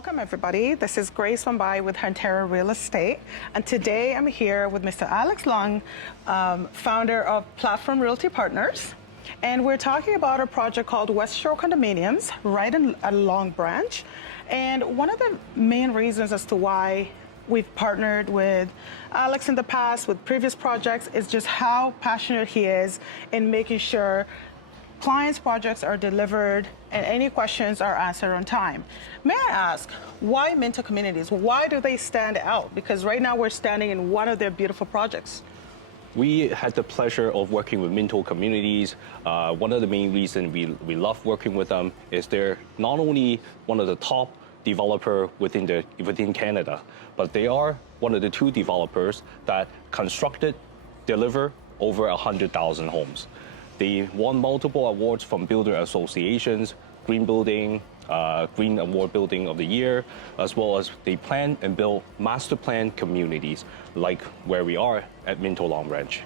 Welcome everybody. This is Grace WAMBAYI with Hunterra Real Estate, and today I'm here with Mr. Alex Long, founder of Platform Realty Partners, and we're talking about a project called West Shore Condominiums right in Long Branch. And one of the main reasons as to why we've partnered with Alex in the past with previous projects is just how passionate he is in making sure clients' projects are delivered and any questions are answered on time. May I ask, why Minto Communities? Why do they stand out? Because right now we're standing in one of their beautiful projects. We had the pleasure of working with Minto Communities. One of the main reasons we love working with them is they're not only one of the top developer within Canada, but they are one of the two developers that constructed, deliver over 100,000 homes. They won multiple awards from builder associations, Green Building, Green Award Building of the Year, as well as they plan and build master plan communities like where we are at Minto Long Branch.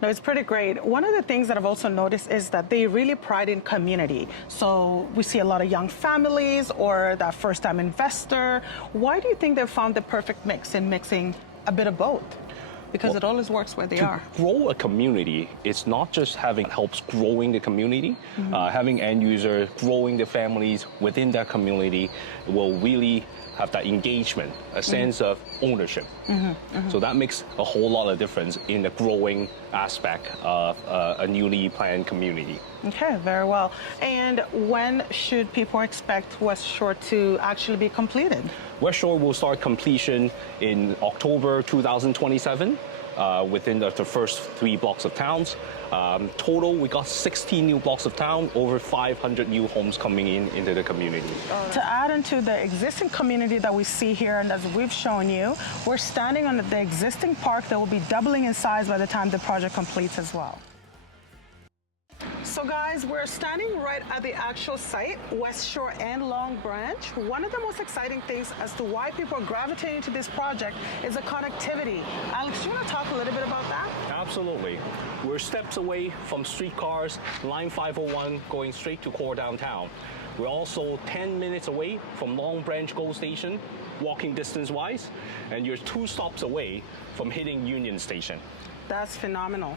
No, it's pretty great. One of the things that I've also noticed is that they really pride in community. So we see a lot of young families or that first-time investor. Why do you think they've found the perfect mix in mixing a bit of both? Because it always works where they are. To grow a community, it's not just helps growing the community, having end users, growing the families within that community will really have that engagement, a sense of ownership. So that makes a whole lot of difference in the growing aspect of a newly planned community. Okay, very well. And when should people expect West Shore to actually be completed? West Shore will start completion in October 2027 within the first 3 blocks of towns. Total, we got 16 new blocks of town, over 500 new homes coming into the community. To add into the existing community that we see here, and as we've shown you, we're standing on the existing park that will be doubling in size by the time the project completes as well. So guys, we're standing right at the actual site, West Shore and Long Branch. One of the most exciting things as to why people are gravitating to this project is the connectivity. Alex, do you want to talk a little bit about that? Absolutely. We're steps away from streetcars, line 501 going straight to core downtown. We're also 10 minutes away from Long Branch GO Station, walking distance-wise, and you're 2 stops away from hitting Union Station. That's phenomenal.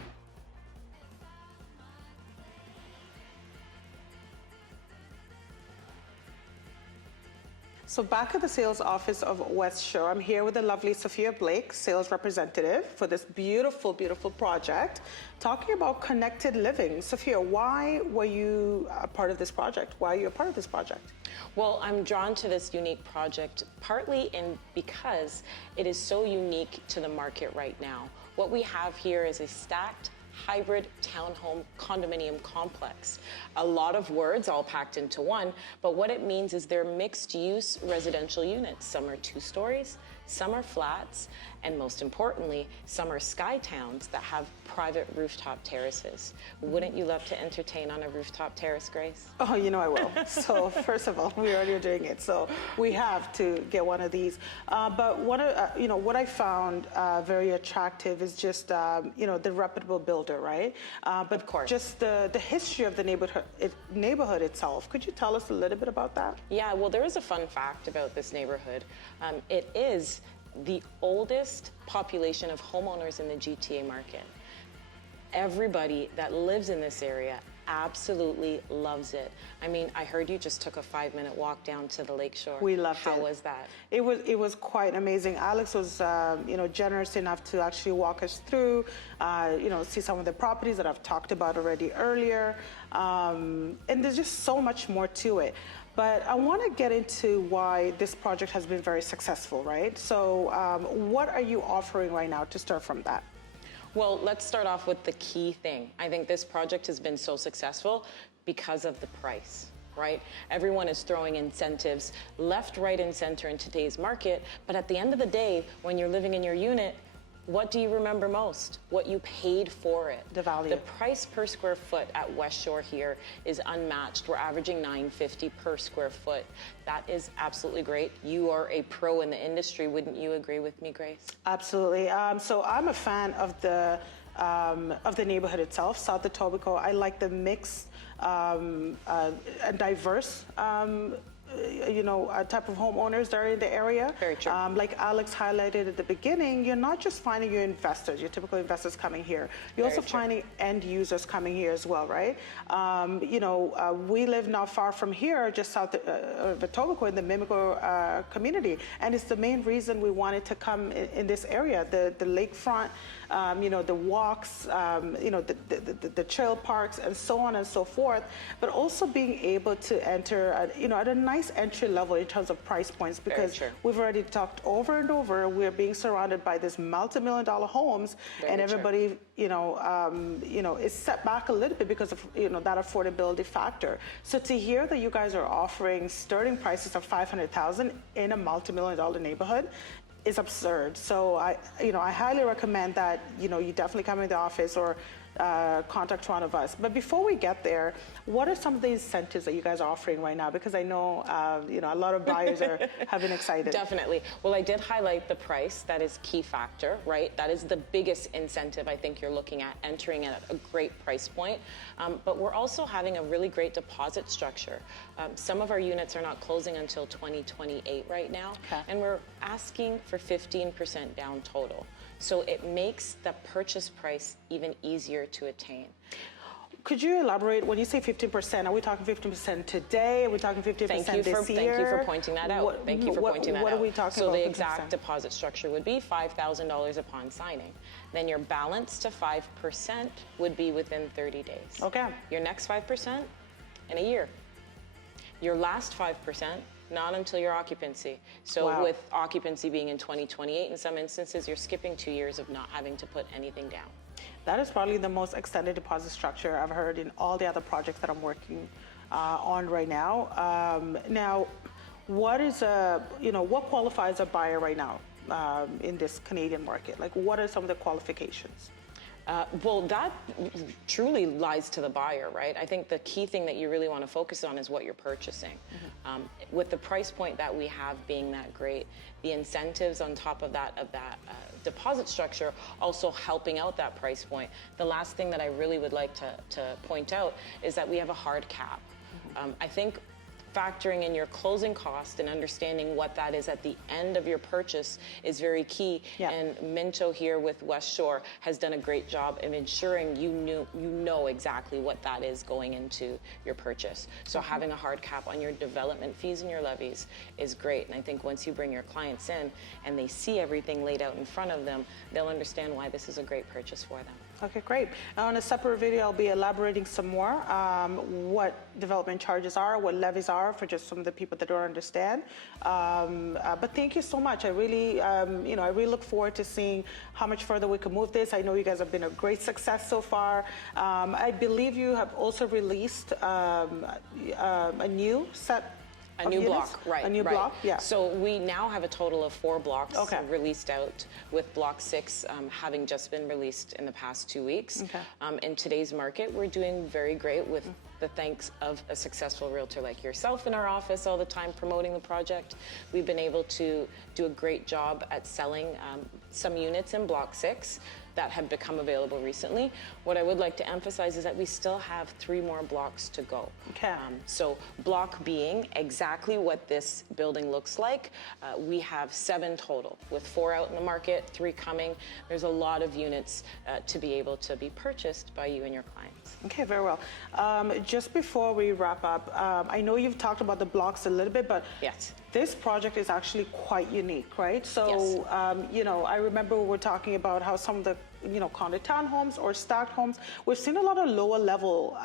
So back at the sales office of West Shore, I'm here with the lovely Sophia Blake, sales representative for this beautiful, beautiful project, talking about connected living. Sophia, why were you a part of this project? Why are you a part of this project? Well, I'm drawn to this unique project partly because it is so unique to the market right now. What we have here is a stacked hybrid townhome condominium complex. A lot of words all packed into one, but what it means is they're mixed use residential units. Some are 2 stories, some are flats, and most importantly, some are sky towns that have private rooftop terraces. Wouldn't you love to entertain on a rooftop terrace, Grace? Oh, you know I will. So first of all, we already are doing it, so we have to get one of these. But what I found very attractive is just the reputable builder, right? But of course, just the history of the neighborhood itself. Could you tell us a little bit about that? Yeah, well, there is a fun fact about this neighborhood. It is the oldest population of homeowners in the GTA market. Everybody that lives in this area absolutely loves it. I mean, I heard you just took a 5-minute walk down to the lakeshore. We loved it. How was that? It was quite amazing. Alex was generous enough to actually walk us through, see some of the properties that I've talked about already earlier, and there's just so much more to it. But I want to get into why this project has been very successful, right? So what are you offering right now to start from that? Well, let's start off with the key thing. I think this project has been so successful because of the price, right? Everyone is throwing incentives left, right, and center in today's market. But at the end of the day, when you're living in your unit, what do you remember most? What you paid for it. The value. The price per square foot at West Shore here is unmatched. We're averaging $950 per square foot. That is absolutely great. You are a pro in the industry. Wouldn't you agree with me, Grace? Absolutely. So I'm a fan of the neighborhood itself, South Etobicoke. I like the mix, a diverse type of homeowners that are in the area. Very true. Like Alex highlighted at the beginning, you're not just finding your investors, your typical investors coming here. You're Very also true. finding end users coming here as well, right? We live not far from here, just south of Etobicoke in the Minto community, and it's the main reason we wanted to come in this area. The lakefront, the walks, the trail parks, and so on and so forth. But also being able to enter, at a nice entry level in terms of price points, because we've already talked over and over. We're being surrounded by these multi-million-dollar homes, and everybody, is set back a little bit because of that affordability factor. So to hear that you guys are offering starting prices of $500,000 in a multi-million-dollar neighborhood is absurd. So I highly recommend that you definitely come in the office or contact one of us. But before we get there, what are some of the incentives that you guys are offering right now? Because I know a lot of buyers have been excited. Definitely. Well, I did highlight the price. That is key factor, right? That is the biggest incentive I think you're looking at, entering at a great price point. But we're also having a really great deposit structure. Some of our units are not closing until 2028 right now, and we're asking for 15% down total. So it makes the purchase price even easier to attain. Could you elaborate, when you say 15%, are we talking 15% today? Are we talking 15% this year? Thank you for pointing that out. What are we talking about? So the exact deposit structure would be $5,000 upon signing. Then your balance to 5% would be within 30 days. Okay. Your next 5% in a year. Your last 5%, not until your occupancy. So with occupancy being in 2028, in some instances, you're skipping 2 years of not having to put anything down. That is probably the most extended deposit structure I've heard in all the other projects that I'm working on right now. Now, what qualifies a buyer right now in this Canadian market? Like, what are some of the qualifications? Well, that truly lies to the buyer, right? I think the key thing that you really want to focus on is what you're purchasing. With the price point that we have being that great, the incentives on top of that deposit structure also helping out that price point. The last thing that I really would like to point out is that we have a hard cap. I think factoring in your closing cost and understanding what that is at the end of your purchase is very key. And Minto here with West Shore has done a great job of ensuring you know exactly what that is going into your purchase. So having a hard cap on your development fees and your levies is great. And I think once you bring your clients in and they see everything laid out in front of them, they'll understand why this is a great purchase for them. Okay, great. On a separate video, I'll be elaborating some more what development charges are, what levies are for just some of the people that don't understand. But thank you so much. I really, I really look forward to seeing how much further we can move this. I know you guys have been a great success so far. I believe you have also released a new set. A new block, right. A new block, yeah. So we now have a total of 4 blocks released out, with block 6 having just been released in the past 2 weeks. In today's market, we're doing very great with the thanks of a successful realtor like yourself in our office all the time promoting the project. We've been able to do a great job at selling some units in block 6 that have become available recently. What I would like to emphasize is that we still have 3 more blocks to go. So block being exactly what this building looks like. We have 7 total, with 4 out in the market, 3 coming. There's a lot of units to be able to be purchased by you and your clients. Okay, very well. Just before we wrap up, I know you've talked about the blocks a little bit, but this project is actually quite unique, right? So, I remember we were talking about how some of the condo townhomes or stacked homes, we've seen a lot of lower level,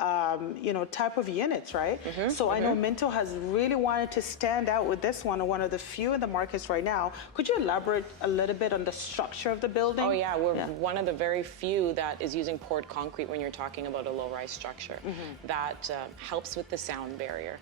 type of units, right? So I know Minto has really wanted to stand out with this one of the few in the markets right now. Could you elaborate a little bit on the structure of the building? Oh yeah, we're one of the very few that is using poured concrete when you're talking about a low-rise structure. That helps with the sound barrier.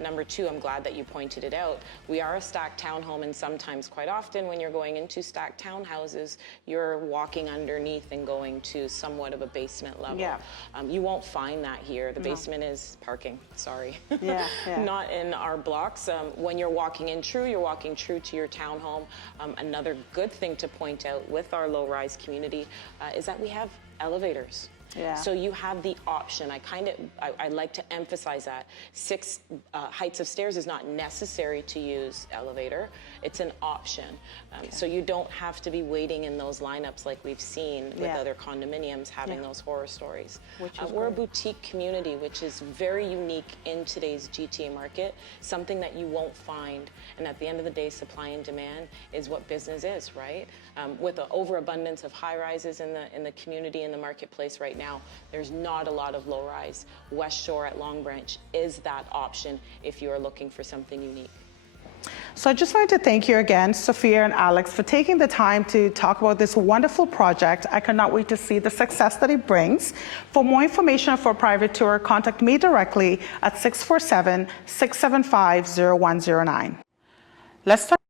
Number 2, I'm glad that you pointed it out. We are a stacked townhome, and sometimes, quite often, when you're going into stacked townhouses, you're walking underneath and going to somewhat of a basement level. You won't find that here. The basement is parking, sorry. Not in our blocks. When you're walking true to your townhome. Another good thing to point out with our low-rise community is that we have elevators. Yeah. So you have the option. I like to emphasize that 6 heights of stairs is not necessary to use elevator. It's an option. So you don't have to be waiting in those lineups like we've seen with other condominiums having those horror stories. We're a boutique community, which is very unique in today's GTA market, something that you won't find. And at the end of the day, supply and demand is what business is, right? With the overabundance of high rises in the community, in the marketplace right now, there's not a lot of low rise. West Shore at Long Branch is that option if you are looking for something unique. So I just wanted to thank you again, Sophia and Alex, for taking the time to talk about this wonderful project. I cannot wait to see the success that it brings. For more information for a private tour, contact me directly at 647-675-0109. Let's start.